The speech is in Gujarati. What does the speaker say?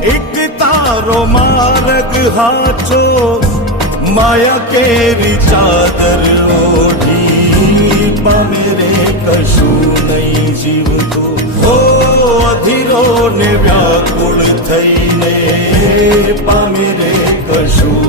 એક તારો માર્ગ હાચો, માયા કેરી ચાદર ઓઢી, પામે રે કશું નહીં જીવતો, હો અધીરો ને વ્યાકુળ થઈને પામે રે કશું